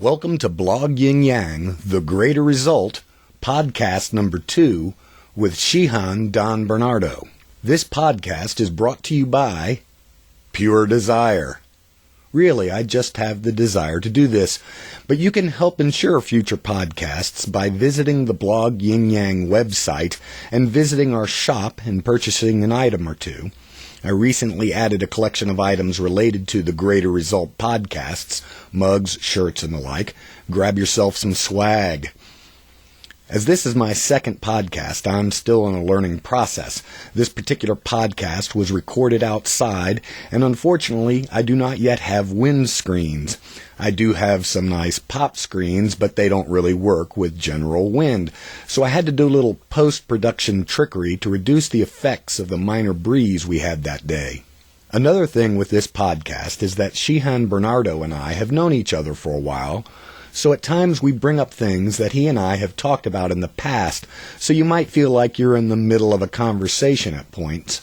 Welcome to Blog Yin Yang, The Greater Result, podcast number 2, with Shihan Don Bernardo. This podcast is brought to you by Pure Desire. Really, I just have the desire to do this, but you can help ensure future podcasts by visiting the Blog Yin Yang website and visiting our shop and purchasing an item or two. I recently added a collection of items related to the Greater Result podcasts, mugs, shirts, and the like. Grab yourself some swag. As this is my second podcast, I'm still in a learning process. This particular podcast was recorded outside, and unfortunately, I do not yet have windscreens. I do have some nice pop screens, but they don't really work with general wind. So I had to do a little post-production trickery to reduce the effects of the minor breeze we had that day. Another thing with this podcast is that Shihan Bernardo and I have known each other for a while, so at times we bring up things that he and I have talked about in the past, so you might feel like you're in the middle of a conversation at points.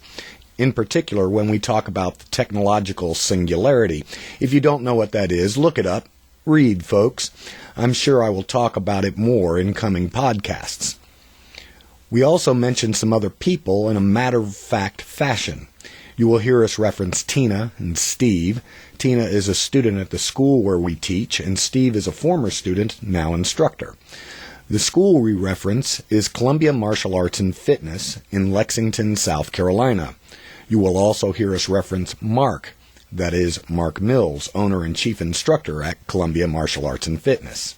In particular, when we talk about the technological singularity. If you don't know what that is, look it up. Read, folks. I'm sure I will talk about it more in coming podcasts. We also mention some other people in a matter-of-fact fashion. You will hear us reference Tina and Steve. Tina is a student at the school where we teach, and Steve is a former student, now instructor. The school we reference is Columbia Martial Arts and Fitness in Lexington, South Carolina. You will also hear us reference Mark, that is, Mark Mills, owner and chief instructor at Columbia Martial Arts and Fitness.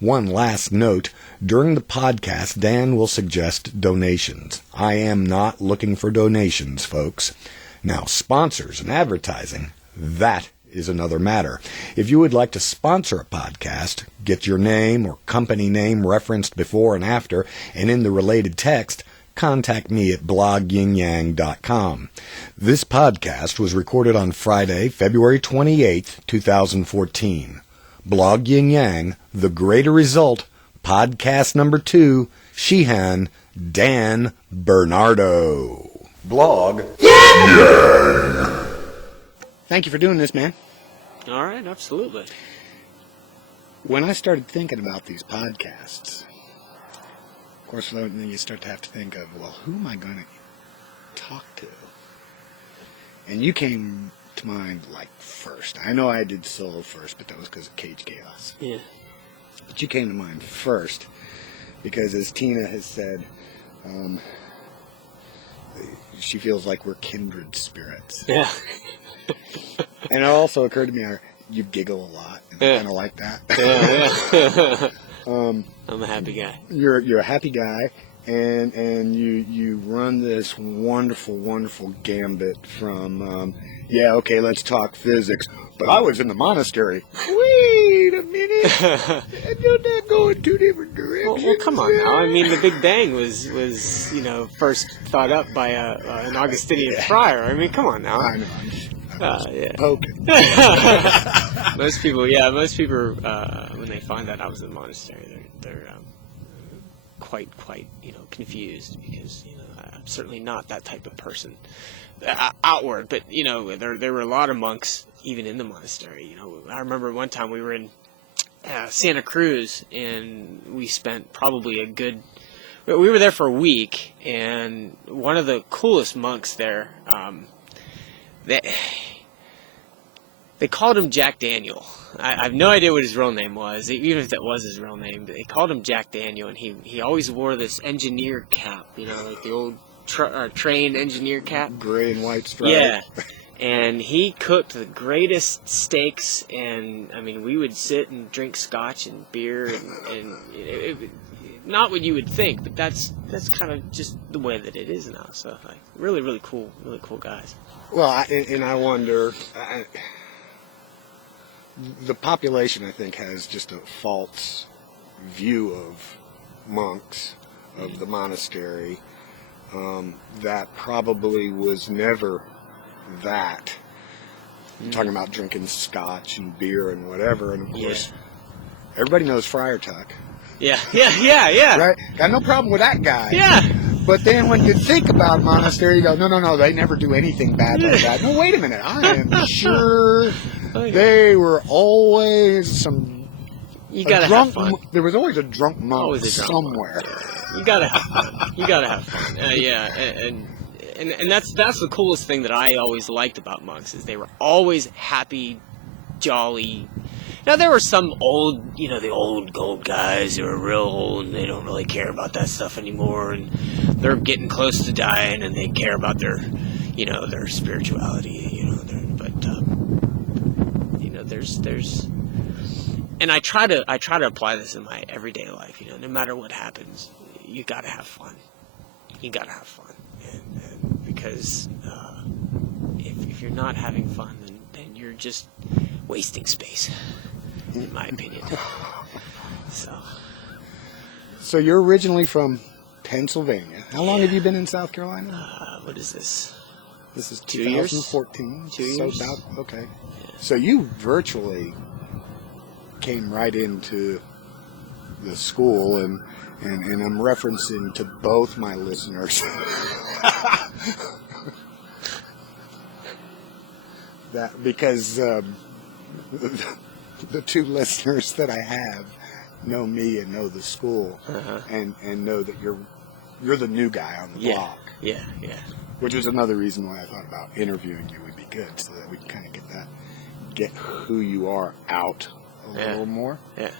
One last note, during the podcast, Dan will suggest donations. I am not looking for donations, folks. Now, sponsors and advertising, that is another matter. If you would like to sponsor a podcast, get your name or company name referenced before and after, and in the related text, contact me at blogyinyang.com. This podcast was recorded on Friday, February 28th, 2014. Blog Yin Yang, The Greater Result, podcast number 2, Shihan Dan Bernardo. Blog Yin Yang. Thank you for doing this, man. All right, absolutely. When I started thinking about these podcasts, of course, then you start to have to think of, well, who am I going to talk to? And you came to mind, like, first. I know I did solo first, but that was because of Cage Chaos. Yeah. But you came to mind first because, as Tina has said, she feels like we're kindred spirits. Yeah. And it also occurred to me, you giggle a lot, and I kind of like that. Yeah. I'm a happy guy. You're a happy guy, and you run this wonderful gambit from okay, let's talk physics, but I was in the monastery. Wait a minute, you're not going two different directions. Well, come on now. I mean, the Big Bang was first thought up by an Augustinian friar. I mean, come on now. I know. Yeah. Poking. Most people, when they find out I was in the monastery, they're quite confused because I'm certainly not that type of person outward. But there were a lot of monks even in the monastery. I remember one time we were in Santa Cruz and we spent probably we were there for a week, and one of the coolest monks there. They called him Jack Daniel. I have no idea what his real name was, even if that was his real name. But they called him Jack Daniel, and he always wore this engineer cap, like the old trained engineer cap. Gray and white stripe. Yeah. And he cooked the greatest steaks, and, I mean, we would sit and drink scotch and beer, and not what you would think, but that's kind of just the way that it is now. So, like, really cool guys. Well, I wonder, the population, I think, has just a false view of monks, of the monastery, that probably was never that. I'm talking about drinking scotch and beer and whatever, and of course, everybody knows Friar Tuck. Yeah. Right? Got no problem with that guy. Yeah. But then when you think about monastery, you go, no, they never do anything bad like that. No, wait a minute. I am sure they were always some You gotta have fun. There was always a drunk monk Always a drunk somewhere. Yeah. You gotta have fun. You gotta have fun. Yeah, and that's the coolest thing that I always liked about monks is they were always happy, jolly. Now there were some old, the old gold guys who are real old and they don't really care about that stuff anymore, and they're getting close to dying and they care about their, their spirituality, but there's. And I try to apply this in my everyday life. No matter what happens, you gotta have fun. You gotta have fun, and because if you're not having fun, then you're just wasting space, in my opinion. So you're originally from Pennsylvania. How long have you been in South Carolina? What is this? This is 2 years. 2014. 2 years. So okay. Yeah. So you virtually came right into the school, and I'm referencing to both my listeners that because the two listeners that I have know me and know the school, and know that you're the new guy on the block. Yeah. Which was another reason why I thought about interviewing you would be good, so that we can kind of get who you are out a little more. Yeah.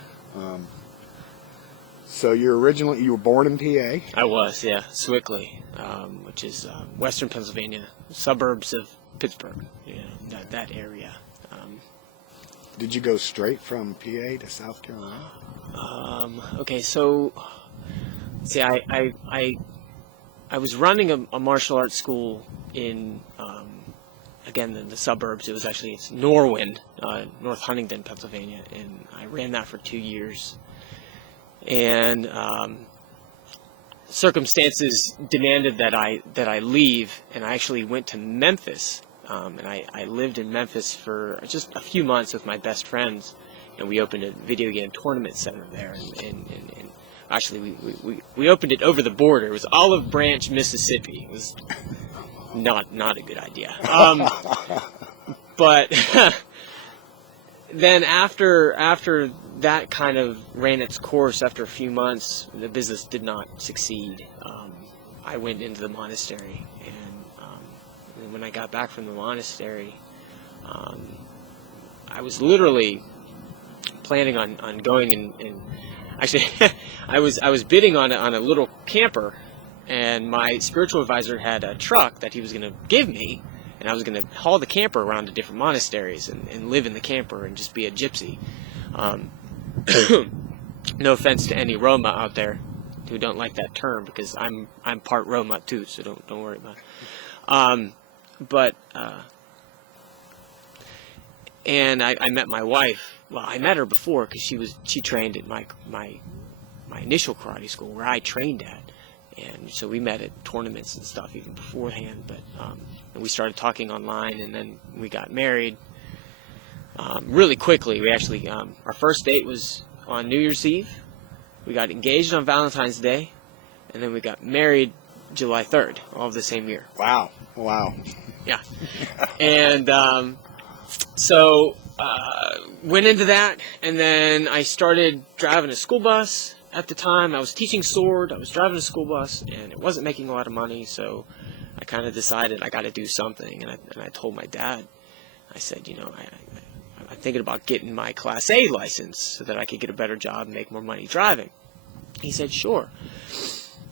So you were born in PA? I was, yeah. Swickley, which is western Pennsylvania, suburbs of Pittsburgh, that area. Did you go straight from PA to South Carolina? Okay, so, see, I was running a martial arts school in, again, in the suburbs. It's Norwin, North Huntingdon, Pennsylvania, and I ran that for 2 years. And circumstances demanded that I leave, and I actually went to Memphis. And I lived in Memphis for just a few months with my best friends, and we opened a video game tournament center there. And actually, we opened it over the border. It was Olive Branch, Mississippi. It was not a good idea. But then after that kind of ran its course, after a few months, the business did not succeed. I went into the monastery, and when I got back from the monastery, I was literally planning on going and actually I was bidding on a little camper, and my spiritual advisor had a truck that he was going to give me, and I was going to haul the camper around to different monasteries and live in the camper and just be a gypsy. No offense to any Roma out there who don't like that term, because I'm part Roma too, so don't worry about it. And I met my wife. Well, I met her before because she trained at my initial karate school where I trained at, and so we met at tournaments and stuff even beforehand. But and we started talking online, and then we got married really quickly. We actually our first date was on New Year's Eve. We got engaged on Valentine's Day, and then we got married July 3rd, all of the same year. Wow. Yeah. And so went into that, and then I started driving a school bus. At the time, I was teaching sword, I was driving a school bus, and it wasn't making a lot of money, so I kind of decided I got to do something, and I told my dad, I said, I'm thinking about getting my Class A license so that I could get a better job and make more money driving. He said, sure.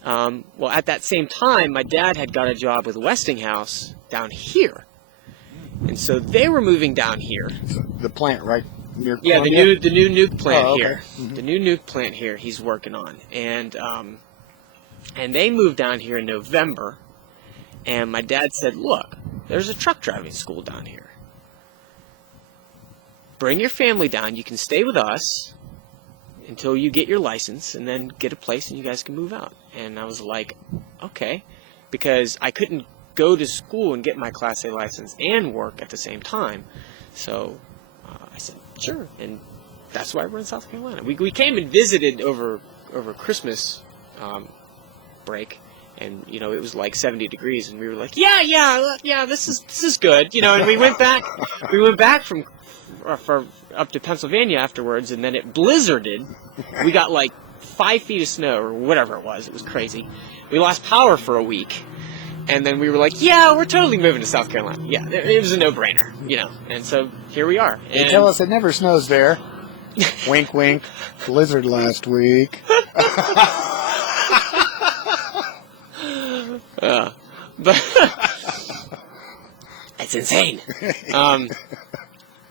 Well, at that same time, my dad had got a job with Westinghouse down here. And so they were moving down here. The plant right near Columbia? the new nuke plant here. Mm-hmm. The new nuke plant here he's working on. And they moved down here in November. And my dad said, look, there's a truck driving school down here. Bring your family down. You can stay with us until you get your license, and then get a place and you guys can move out. And I was like, okay, because I couldn't go to school and get my Class A license and work at the same time. So I said, sure, and that's why we're in South Carolina. We came and visited over Christmas break, and you know, it was like 70 degrees, and we were like, yeah, this is good, you know. And we went back from for up to Pennsylvania afterwards, and then it blizzarded. We got like 5 feet of snow or whatever it was. It was crazy. We lost power for a week, and then we were like, yeah, we're totally moving to South Carolina. Yeah, it was a no-brainer, you know. And so here we are. They tell us it never snows there. Wink, wink. Blizzard last week. But it's insane.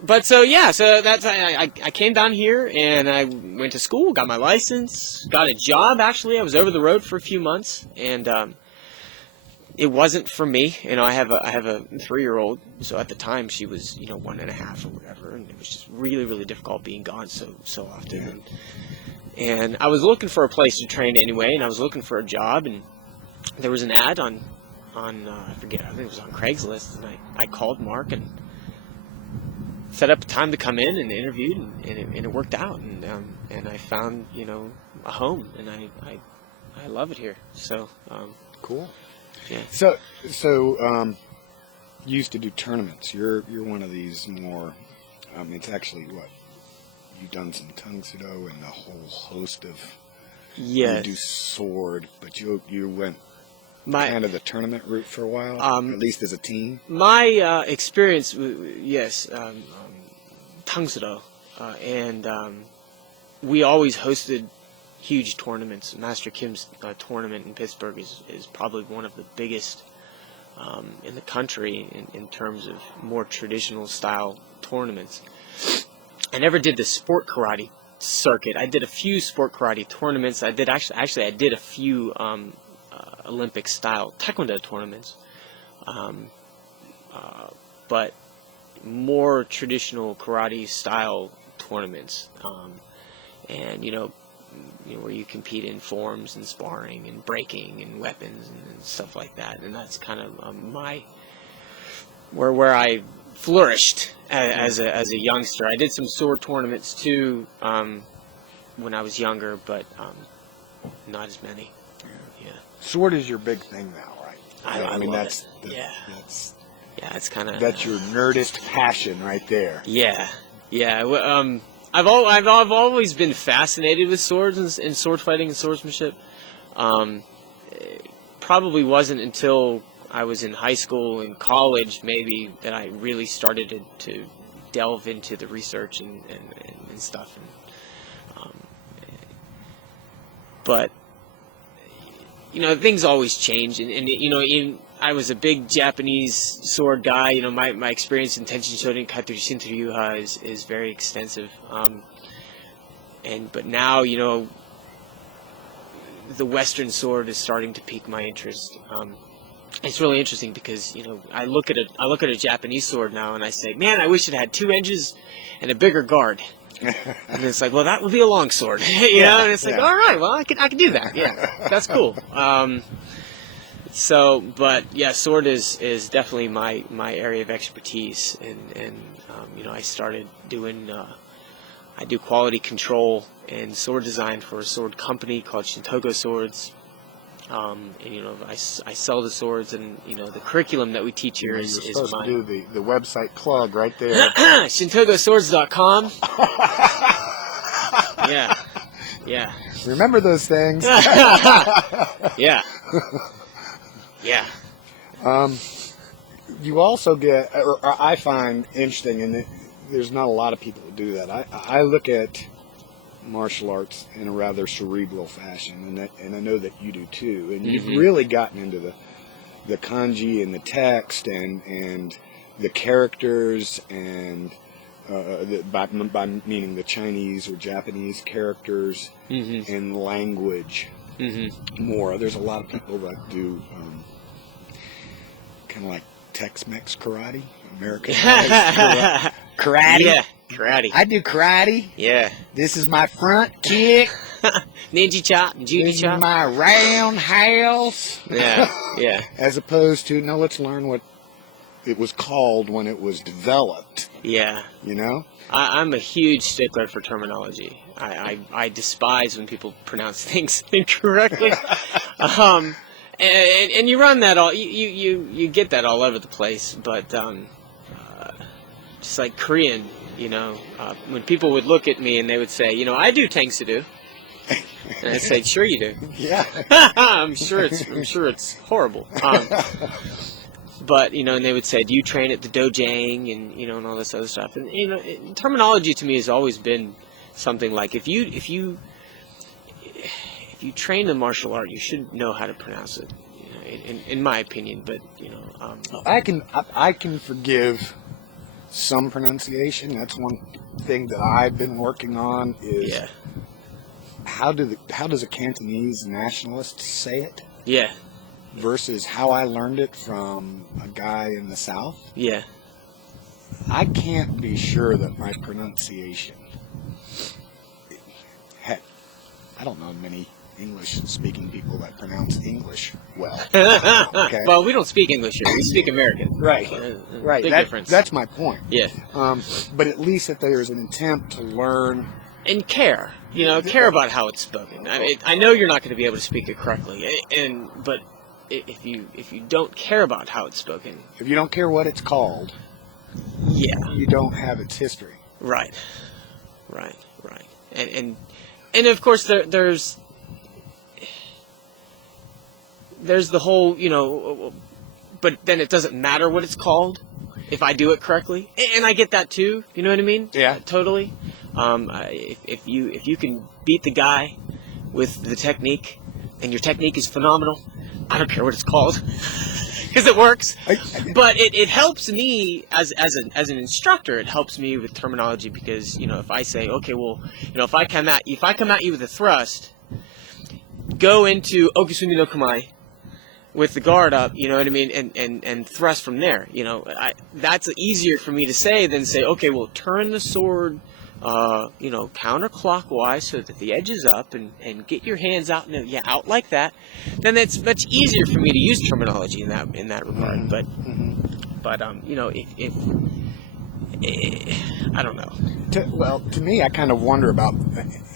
But so that's I came down here and I went to school, got my license, got a job. Actually, I was over the road for a few months, and it wasn't for me. You know, I have a 3-year-old, so at the time she was 1.5 or whatever, and it was just really, really difficult being gone so often. And I was looking for a place to train anyway, and I was looking for a job, and there was an ad on I forget, I think it was on Craigslist, and I called Mark and set up a time to come in and interviewed, and it worked out, and I found a home, and I love it here. So cool. Yeah. So you used to do tournaments. You're one of these more. It's actually what you've done some Tang Sudo and a whole host of. Yeah. You do sword, but you went kind of the tournament route for a while, at least as a team. My experience, yes, Tang Sudo, and we always hosted huge tournaments. Master Kim's tournament in Pittsburgh is probably one of the biggest in the country in terms of more traditional style tournaments. I never did the sport karate circuit. I did a few sport karate tournaments. I did actually I did a few Olympic style taekwondo tournaments, but more traditional karate style tournaments, and where you compete in forms and sparring and breaking and weapons and stuff like that. And that's kind of where I flourished as a youngster. I did some sword tournaments too when I was younger, but not as many. Yeah. Sword is your big thing now, right? I mean, love that's it. It's kind of that's your nerdist passion right there. Yeah. I've always been fascinated with swords and sword fighting and swordsmanship. It probably wasn't until I was in high school and college maybe that I really started to delve into the research and stuff. But things always change, and I was a big Japanese sword guy. My experience in Tenshin Shoden Katori Shinto Ryuha is very extensive. But now, the Western sword is starting to pique my interest. It's really interesting because, I look at a Japanese sword now and I say, man, I wish it had 2 edges and a bigger guard. And it's like, well, that would be a long sword, and it's like, all right, well, I can do that. Yeah, that's cool. But yeah, sword is definitely my area of expertise, and I started doing I do quality control and sword design for a sword company called Shintogo Swords. I sell the swords, and the curriculum that we teach here is supposed mine. to do the website plug right there. ShintogoSwords.com. Yeah. Remember those things. Yeah. You also get, or I find interesting, and there's not a lot of people who do that. I look at martial arts in a rather cerebral fashion, and I know that you do too. And you've really gotten into the kanji and the text and the characters and by meaning the Chinese or Japanese characters and language more. There's a lot of people that do kind of like Tex-Mex karate, American karate. Yeah, karate. I do karate. Yeah. This is my front kick. Ninja chop and Judy This chop. is my roundhouse. Yeah. As opposed to, no, let's learn what it was called when it was developed. Yeah. I'm a huge stickler for terminology. I despise when people pronounce things incorrectly. And you run that all, you get that all over the place, but just like Korean, when people would look at me and they would say, I do Tangsudo, and I'd say, sure you do. Yeah. I'm sure it's horrible. But and they would say, do you train at the dojang and and all this other stuff, and terminology to me has always been something like if you train the martial art, you should know how to pronounce it, in my opinion. But I can forgive some pronunciation. That's one thing that I've been working on is how does a Cantonese nationalist say it? Yeah. Versus how I learned it from a guy in the South. Yeah. I can't be sure that my pronunciation. Heck, I don't know many English-speaking people that pronounce English well. Okay. Well, we don't speak English here. We speak American. Right. Right. Big difference. That's my point. Yeah. But at least if there's an attempt to learn and care, care about how it's spoken. I know you're not going to be able to speak it correctly, but if you don't care about how it's spoken, if you don't care what it's called, you don't have its history. Right. And of course there's the whole, but then it doesn't matter what it's called if I do it correctly, and I get that too. You know what I mean? Yeah. Totally. If you can beat the guy with the technique, and your technique is phenomenal, I don't care what it's called, because it works. But it helps me as an instructor. It helps me with terminology because if I say, okay, well, if I come at you with a thrust, go into Okisumi no Kamae with the guard up, you know what I mean, and thrust from there. That's easier for me to say than say, okay, well, turn the sword counterclockwise so that the edge is up and get your hands out out like that. Then that's much easier for me to use terminology in that regard. But if I don't know. To me, I kind of wonder about,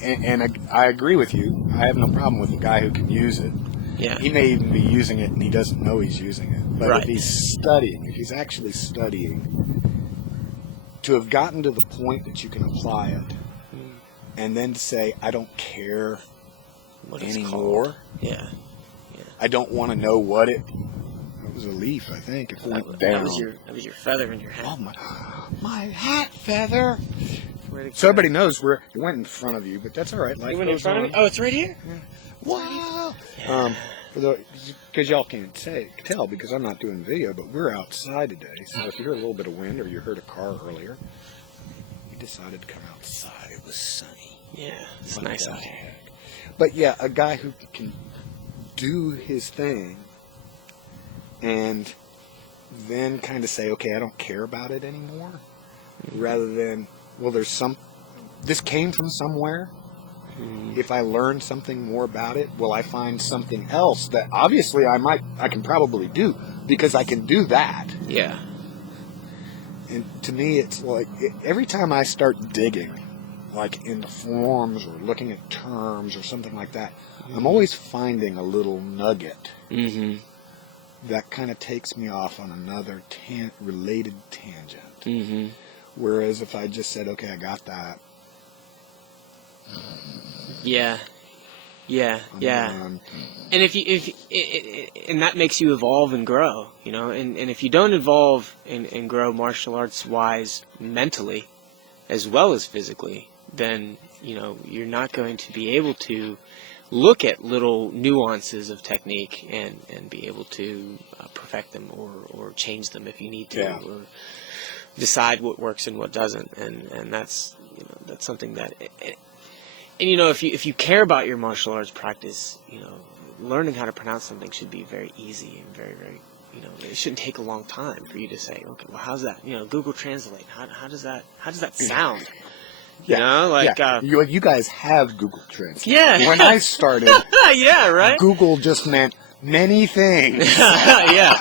and I agree with you. I have no problem with a guy who can use it. Yeah. He may even be using it and he doesn't know he's using it. But right. if he's actually studying, to have gotten to the point that you can apply it, and then say, I don't care anymore. Yeah. I don't want to know what it was a leaf, I think. It went down. That was your feather in your hat. Oh, my hat feather. So everybody knows it went in front of you, but that's all right. Life it went in front of me? Oh, it's right here? Yeah. Wow. Yeah. Because y'all can't tell because I'm not doing video, but we're outside today. So if you hear a little bit of wind or you heard a car earlier, we decided to come outside. It was sunny. Yeah, it's nice out here. But yeah, a guy who can do his thing and then kind of say, okay, I don't care about it anymore, rather than, well, this came from somewhere. If I learn something more about it, will I find something else that obviously I can probably do because I can do that. Yeah. And to me, it's like every time I start digging, like into forms or looking at terms or something like that, I'm always finding a little nugget that kind of takes me off on another related tangent. Whereas if I just said, okay, I got that. Yeah. And and that makes you evolve and grow, and if you don't evolve and grow martial arts wise mentally as well as physically, then you're not going to be able to look at little nuances of technique and be able to perfect them or change them if you need to, or decide what works and what doesn't, and that's something that. And if you care about your martial arts practice, learning how to pronounce something should be very easy and very, very, it shouldn't take a long time for you to say, okay, well, how's that? Google Translate. How does that sound? You guys have Google Translate. Yeah. When I started, yeah, right. Google just meant many things. Yeah.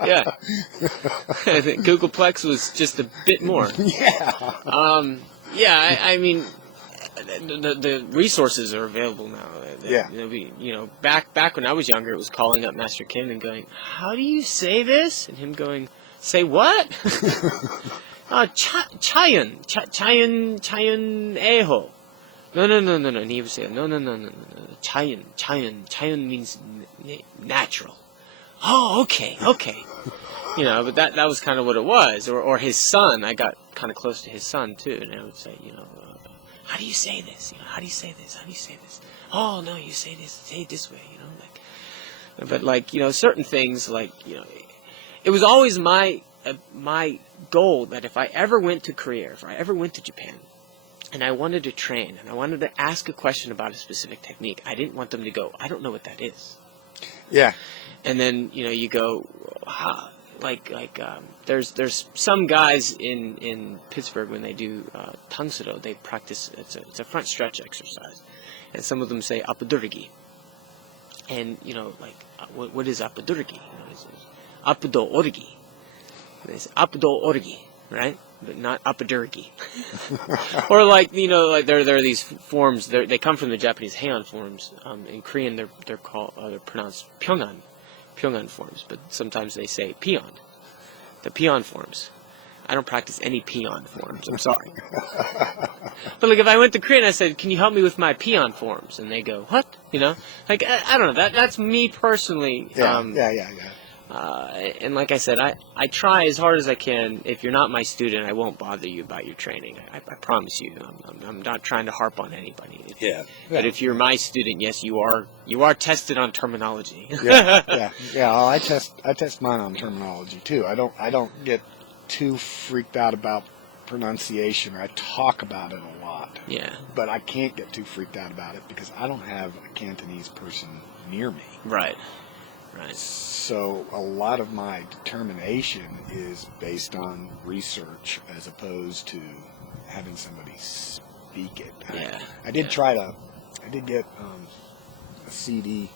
I think Googleplex was just a bit more. Yeah. I mean. the resources are available now. Yeah. Back when I was younger, it was calling up Master Kim and going, "How do you say this?" And him going, "Say what?" Chayan eho. No. And he would say, no. Chayan means natural. Oh, okay. But that was kind of what it was. Or his son, I got kind of close to his son too, and I would say, how do you say this? How do you say this? How do you say this? Oh, no, you say it this way, But certain things, it was always my goal that if I ever went to Korea, if I ever went to Japan, and I wanted to train, and I wanted to ask a question about a specific technique, I didn't want them to go, I don't know what that is. Yeah. And then, you go, there's some guys in Pittsburgh when they do tangsudo, they practice, it's a front stretch exercise. And some of them say apadurgi. And, what is apadurgi? Apado orgi. They say apado orgi, right? But not apadurgi. Or there are these forms, they come from the Japanese heian forms. In Korean they're pronounced Pyongan forms, but sometimes they say peon. The peon forms. I don't practice any peon forms, I'm sorry. But if I went to Korea and I said, "Can you help me with my peon forms?" And they go, "What?" I don't know. That's me personally. Yeah. And like I said, I try as hard as I can. If you're not my student, I won't bother you about your training. I promise you. I'm not trying to harp on anybody. But if you're my student, yes, you are tested on terminology. Yeah. Well, I test mine on terminology too. I don't get too freaked out about pronunciation. I talk about it a lot. Yeah. But I can't get too freaked out about it because I don't have a Cantonese person near me. Right. So a lot of my determination is based on research as opposed to having somebody speak it. Yeah. I did get a CD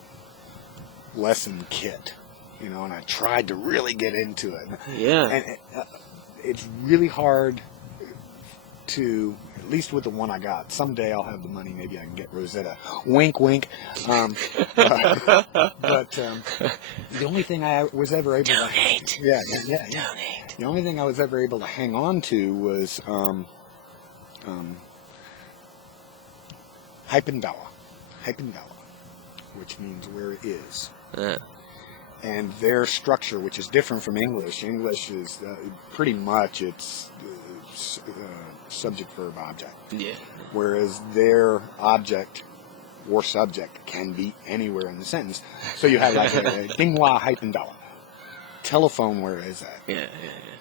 lesson kit, and I tried to really get into it. Yeah. And it's really hard to, at least with the one I got. Someday I'll have the money. Maybe I can get Rosetta. Wink, wink. But the only thing I was ever able Donate. to... Yeah. Donate. The only thing I was ever able to hang on to was Hypendala, which means where it is. And their structure, which is different from English. English is pretty much it's subject, verb, object. Yeah. Whereas their object or subject can be anywhere in the sentence. So you have Dingwa Hypendala. Telephone, where is that? Yeah.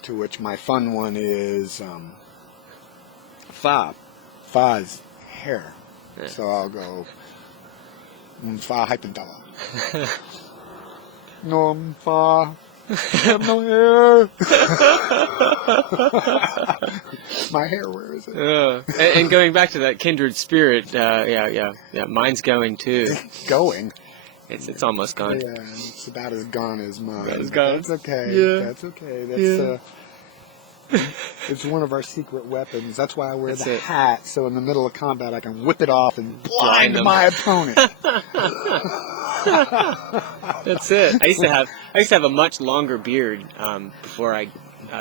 To which my fun one is Fa. Fa is hair. Yeah. So I'll go Fa Hypendala. No, Fa. I have no hair. My hair, where is it? And going back to that kindred spirit, yeah. Mine's going too. Going. It's almost gone. Yeah, it's about as gone as mine. About as gone. That's okay. Yeah. That's okay. That's it's one of our secret weapons. That's why I wear the hat, so in the middle of combat I can whip it off and blind my opponent. That's it. I used to have a much longer beard before I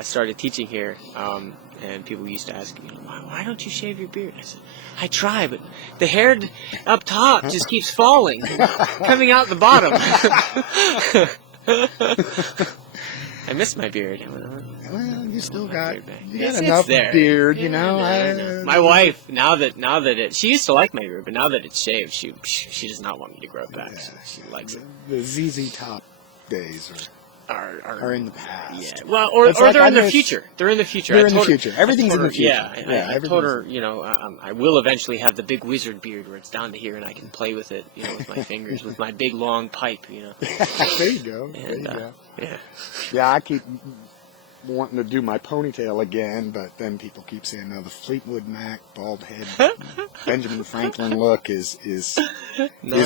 started teaching here, and people used to ask, why don't you shave your beard? I said, I try, but the hair up top just keeps falling, coming out the bottom. I miss my beard. Well, you still got It's enough there. beard, I know. My wife, now that she used to like my beard, but now that it's shaved, she does not want me to grow it back. Yeah, She likes it. The ZZ Top days are in the past. Yeah. Well, or they're in the future. They're in the future. They're in the future. Everything's in the future. Yeah. I told her, I will eventually have the big wizard beard where it's down to here and I can play with it, with my fingers, with my big long pipe, There you go. Yeah. Yeah, I keep wanting to do my ponytail again, but then people keep saying, no, the Fleetwood Mac bald head Benjamin Franklin look is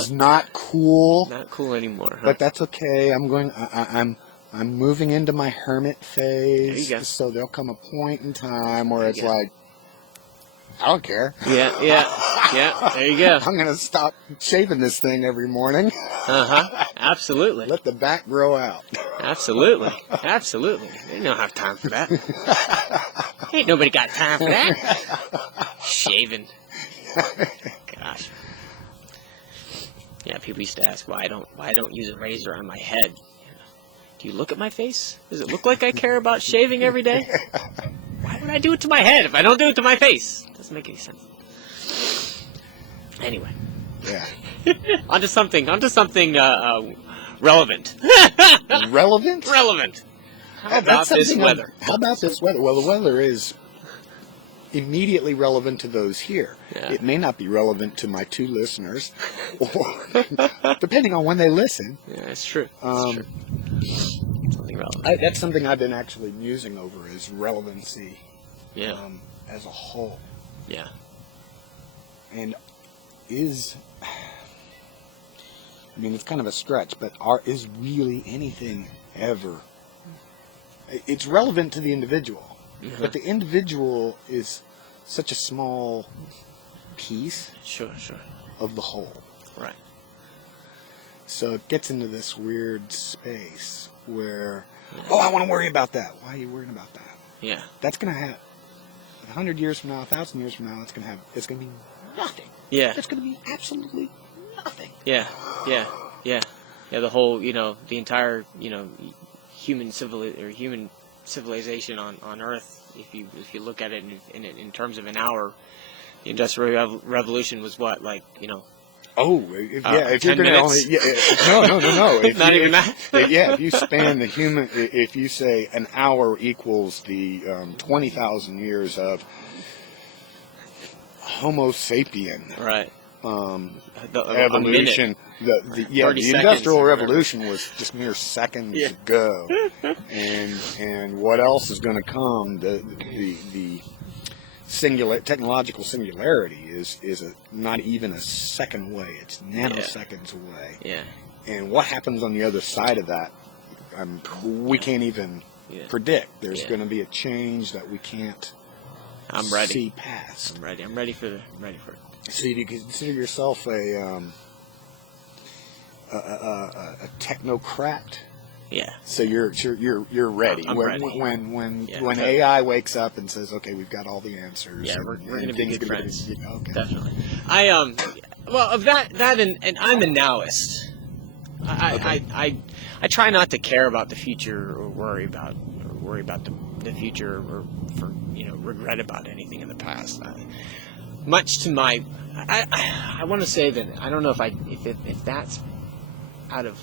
not cool. Not cool anymore. Huh? But that's okay. I'm moving into my hermit phase. There you go. So there'll come a point in time where it's like, I don't care. Yeah. There you go. I'm going to stop shaving this thing every morning. Absolutely. Let the back grow out. Absolutely. They don't have time for that. Ain't nobody got time for that. Shaving. Gosh. Yeah, people used to ask why I don't use a razor on my head. Do you look at my face? Does it look like I care about shaving every day? Why would I do it to my head if I don't do it to my face? Doesn't make any sense. Anyway. Yeah. onto something relevant. Relevant? Relevant. How about this weather? How about this weather? Well, the weather is immediately relevant to those here. Yeah. It may not be relevant to my 2 listeners, or depending on when they listen. Yeah, it's true. Something relevant. That's something I've been actually musing over, is relevancy. Yeah. As a whole. Yeah. And it's kind of a stretch, but is really anything ever? It's relevant to the individual, but the individual is such a small piece Sure. of the whole. Right. So it gets into this weird space where, I want to worry about that. Why are you worrying about that? Yeah. That's going to have 100 years from now, 1,000 years from now, it's going to be nothing. Yeah. It's going to be absolutely nothing. Yeah. The whole, the entire, human civilization on Earth. If you look at it in terms of an hour, the Industrial Revolution was what, like, if you're 10 going to only, no. Even that. If you span the human, if you say an hour equals the 20,000 years of Homo sapien, right? Evolution. The Industrial Revolution was just mere seconds ago, and what else is going to come? The technological singularity is not even a second away. It's nanoseconds away. Yeah. And what happens on the other side of that, we can't even predict. There's going to be a change that we can't see past. I'm ready for it. So you consider yourself a technocrat? Yeah. So you're ready. I'm ready. When AI wakes up and says, "Okay, we've got all the answers." Yeah, we're going to be good friends. Okay. Definitely. Of that and I'm a nowist. I try not to care about the future or worry about the future or regret about anything in the past. Much to my, I want to say that I don't know if that's out of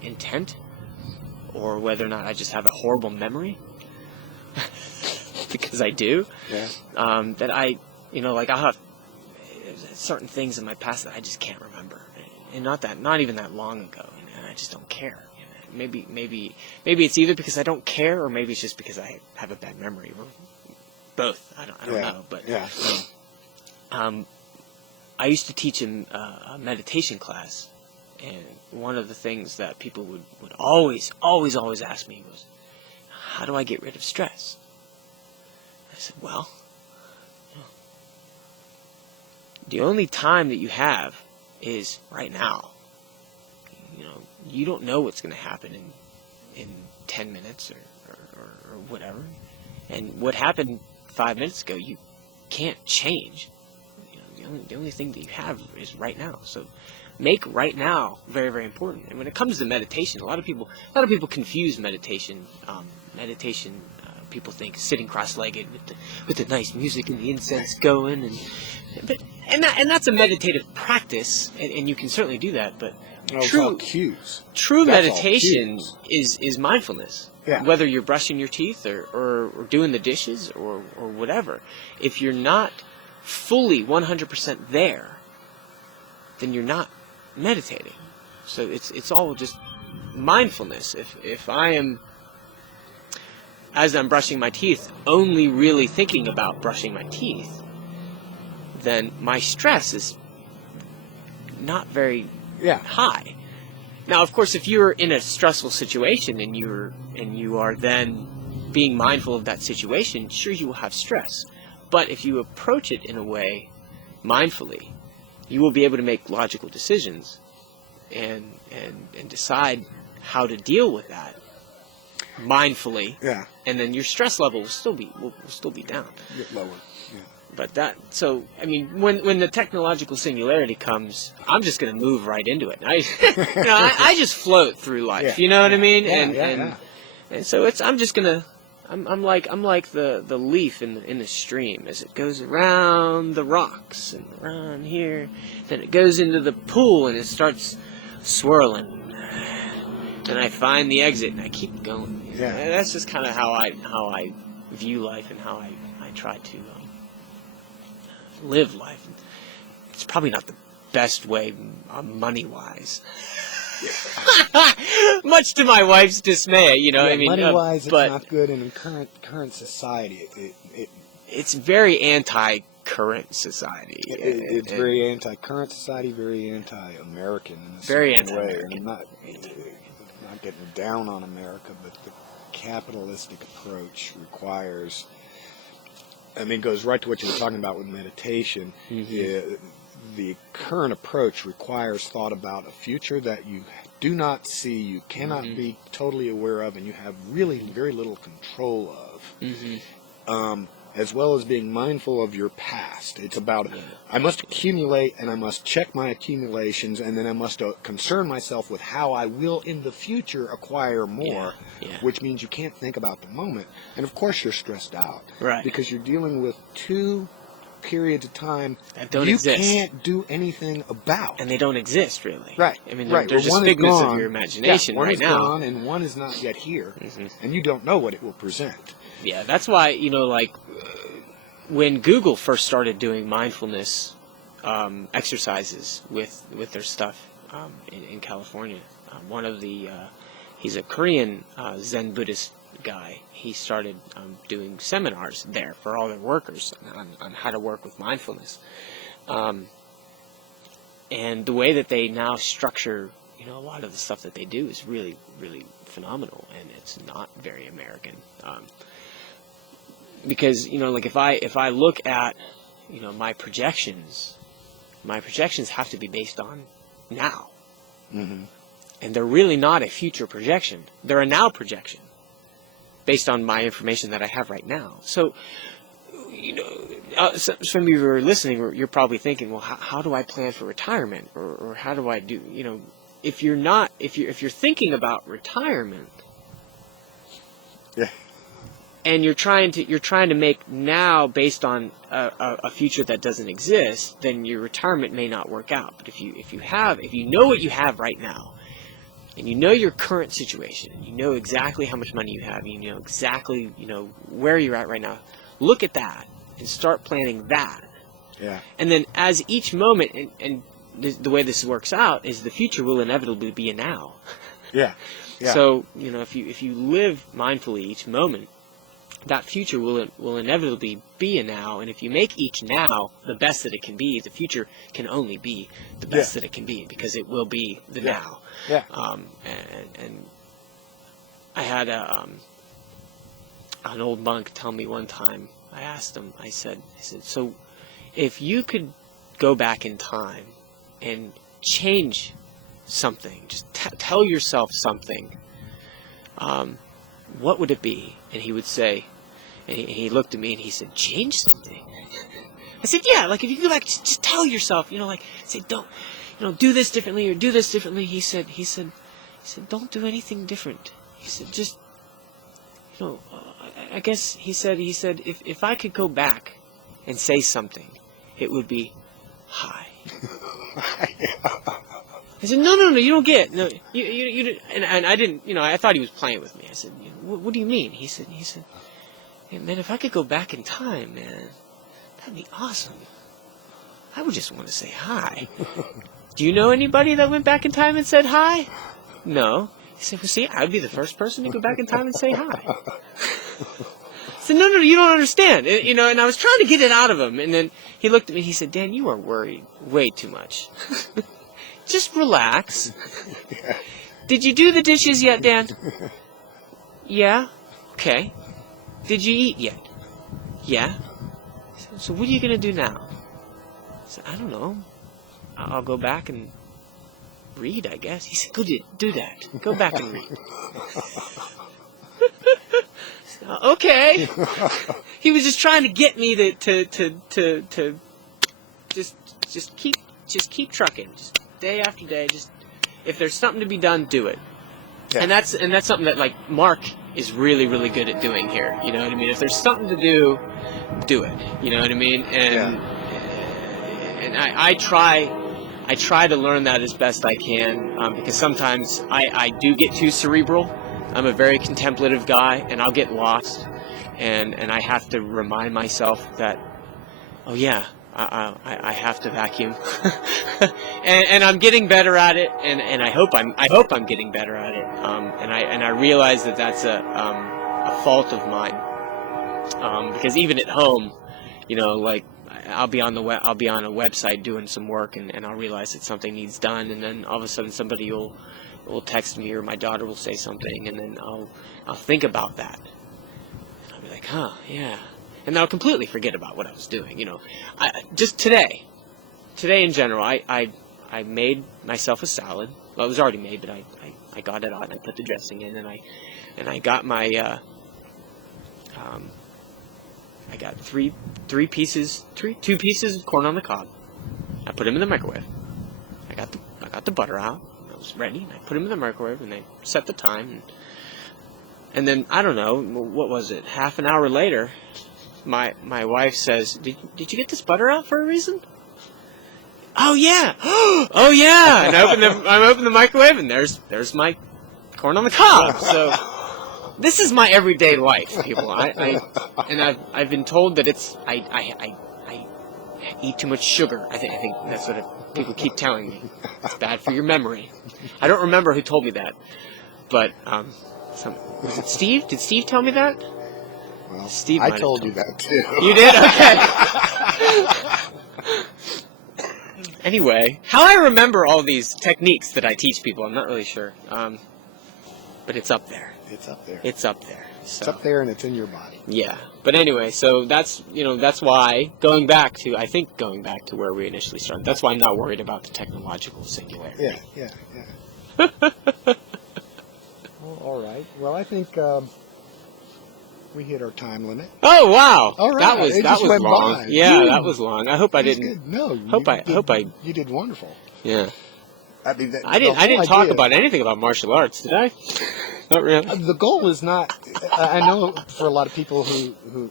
intent, or whether or not I just have a horrible memory, because I do. Yeah. That I'll have certain things in my past that I just can't remember, and not even that long ago, and I just don't care. Maybe it's either because I don't care, or maybe it's just because I have a bad memory, or both. I don't know, but I used to teach a meditation class, and one of the things that people would always ask me was, how do I get rid of stress? I said, well, the only time that you have is right now. You don't know what's going to happen in 10 minutes or whatever. And what happened 5 minutes ago, you can't change. The only thing that you have is right now. So make right now very, very important. And when it comes to meditation, a lot of people confuse meditation. People think sitting cross-legged with the nice music and the incense going, and that's a meditative practice, and you can certainly do that. But true meditation is mindfulness. Yeah. Whether you're brushing your teeth or doing the dishes or whatever, if you're not fully 100% there, then you're not meditating. So it's all just mindfulness. If I am, as I'm brushing my teeth, only really thinking about brushing my teeth, then my stress is not very high. Now, of course, if you're in a stressful situation and you are then being mindful of that situation, sure, you will have stress. But if you approach it in a way mindfully, you will be able to make logical decisions and decide how to deal with that mindfully. Yeah. And then your stress level will still be down. Get lower. Yeah. But I mean, when the technological singularity comes, I'm just going to move right into it. I just float through life. Yeah. You know what I mean? Yeah, and so I'm like the leaf in the stream as it goes around the rocks and around here. Then it goes into the pool and it starts swirling. And I find the exit and I keep going. Yeah. And that's just kind of how I view life and how I try to live life. It's probably not the best way money-wise. Much to my wife's dismay, you know. Yeah, I mean, money-wise, it's but not good, and in current society, it's very anti-current society. It's very anti-current society, very anti-American in a Very certain way. anti-American. And I'm not getting down on America, but the capitalistic approach requires. I mean, it goes right to what you were talking about with meditation. Mm-hmm. The current approach requires thought about a future that you do not see, you cannot be totally aware of, and you have really very little control of, as well as being mindful of your past. It's about, I must accumulate, and I must check my accumulations, and then I must concern myself with how I will in the future acquire more, which means you can't think about the moment. And of course you're stressed out, Right. because you're dealing with two periods of time that don't you exist. can't do anything about. And they don't exist, really. Right. I mean, right. they're Well, just one is figments gone. of your imagination one right is now. gone and one is not yet here, and you don't know what it will present. Yeah, that's why, like, when Google first started doing mindfulness exercises with their stuff in California, one of the, he's a Korean Zen Buddhist guy. He started doing seminars there for all their workers on how to work with mindfulness. And the way that they now structure, a lot of the stuff that they do is really, really phenomenal, and it's not very American. Because, like if I look at, my projections have to be based on now. Mm-hmm. And they're really not a future projection. They're a now projection based on my information that I have right now. So, some of you who are listening, you're probably thinking, well, how do I plan for retirement? Or how do I do, if you're thinking about retirement, and you're trying to make now based on a future that doesn't exist, then your retirement may not work out. But if you know what you have right now, and you know your current situation, and you know exactly how much money you have, you know exactly where you're at right now, look at that and start planning that. Yeah. And then as each moment, and the way this works out is the future will inevitably be a now. Yeah. Yeah. So if you live mindfully each moment, that future will inevitably be a now, and if you make each now the best that it can be, the future can only be the best that it can be, because it will be the now. Yeah. And I had an old monk tell me one time. I asked him. I said, so if you could go back in time and change something, just tell yourself something, what would it be? And he would say, and he looked at me and he said, change something. I said, yeah, like if you go back, just tell yourself, like, say, don't, do this differently or do this differently. He said, don't do anything different. He said, just, I guess he said, if I could go back and say something, it would be, hi. I said, no, you don't get it. No, you and I didn't, I thought he was playing with me. I said, what do you mean? He said, hey, man, if I could go back in time, man, that'd be awesome. I would just want to say hi. Do you know anybody that went back in time and said hi? No. He said, well, see, I'd be the first person to go back in time and say hi. I said, no, you don't understand. And I was trying to get it out of him. And then he looked at me and he said, Dan, you are worried way too much. Just relax. Did you do the dishes yet, Dan? Yeah? Okay. Did you eat yet? Yeah? so what are you going to do now? I said, I don't know. I'll go back and read, I guess. He said, go do that. Go back and read. Okay. He was just trying to get me to just keep trucking, just day after day. Just if there's something to be done, do it. Yeah. And that's something that like Mark is really, really good at doing here. You know what I mean? If there's something to do, do it. You know what I mean? And I try to learn that as best I can, because sometimes I do get too cerebral. I'm a very contemplative guy, and I'll get lost, and I have to remind myself that, oh yeah, I have to vacuum, and I'm getting better at it, and I hope I'm getting better at it, and I realize that that's a fault of mine, because even at home, you know, like I'll be on a website doing some work, and I'll realize that something needs done, and then all of a sudden somebody will text me, or my daughter will say something, and then I'll think about that. I'll be like, huh, yeah. And then I'll completely forget about what I was doing, you know. Just today in general, I made myself a salad. Well, it was already made, but I got it out, and I put the dressing in, and I got my, I got two pieces of corn on the cob. I put them in the microwave. I got the butter out. I was ready. I put them in the microwave, and I set the time. And then, I don't know, what was it? Half an hour later, my wife says, "Did you get this butter out for a reason?" Oh yeah, oh yeah. And I open the microwave, and there's my corn on the cob. So this is my everyday life, people. I've been told that I eat too much sugar. I think that's what people keep telling me. It's bad for your memory. I don't remember who told me that, but was it Steve? Did Steve tell me that? Well, Steve, I told you that too. You did? Okay. Anyway, how I remember all these techniques that I teach people, I'm not really sure. But it's up there. It's up there. It's up there. So. It's up there, and it's in your body. Yeah. But anyway, so that's why going back to where we initially started. That's why I'm not worried about the technological singularity. Yeah. Well, all right. Well, I think we hit our time limit. Oh wow! All right. That was long. By. Yeah, Dude, that was long. I hope I didn't. Good. No. You did wonderful. Yeah. I mean, I didn't talk about anything about martial arts, did I? Not really. The goal is not. I know for a lot of people who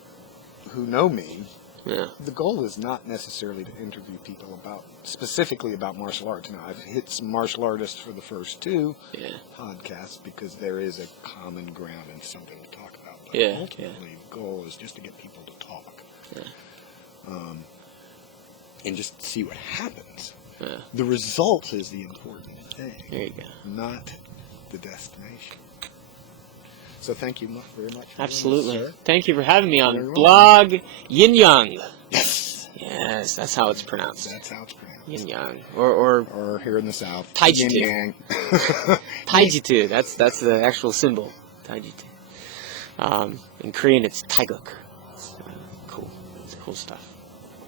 know me. Yeah. The goal is not necessarily to interview people specifically about martial arts. Now, I've hit some martial artists for the first two podcasts because there is a common ground and something to talk about. But ultimately, the goal is just to get people to talk. Yeah. And just see what happens. Yeah. The result is the important thing. There you go. Not the destination. So thank you very much. Absolutely. Sir. Thank you for having me on Blog Yin Yang. Yes. Yes, that's how it's pronounced. That's how it's pronounced. Yin Yang. Or here in the South. Taijitu. Yin Yang. Taijitu. That's the actual symbol. Taijitu. In Korean, it's Taeguk. Cool. It's cool stuff.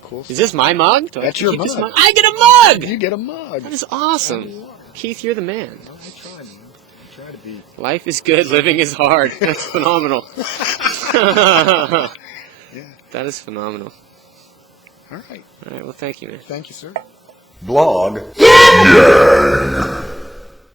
Cool stuff. Is this my mug? That's your mug. I get a mug! You get a mug. That is awesome. Keith, you're the man. Well, I try, man. I try to be. Life is good, living is hard. That's phenomenal. Yeah. That is phenomenal. All right. All right, well, thank you, man. Thank you, sir. Blog. Yeah.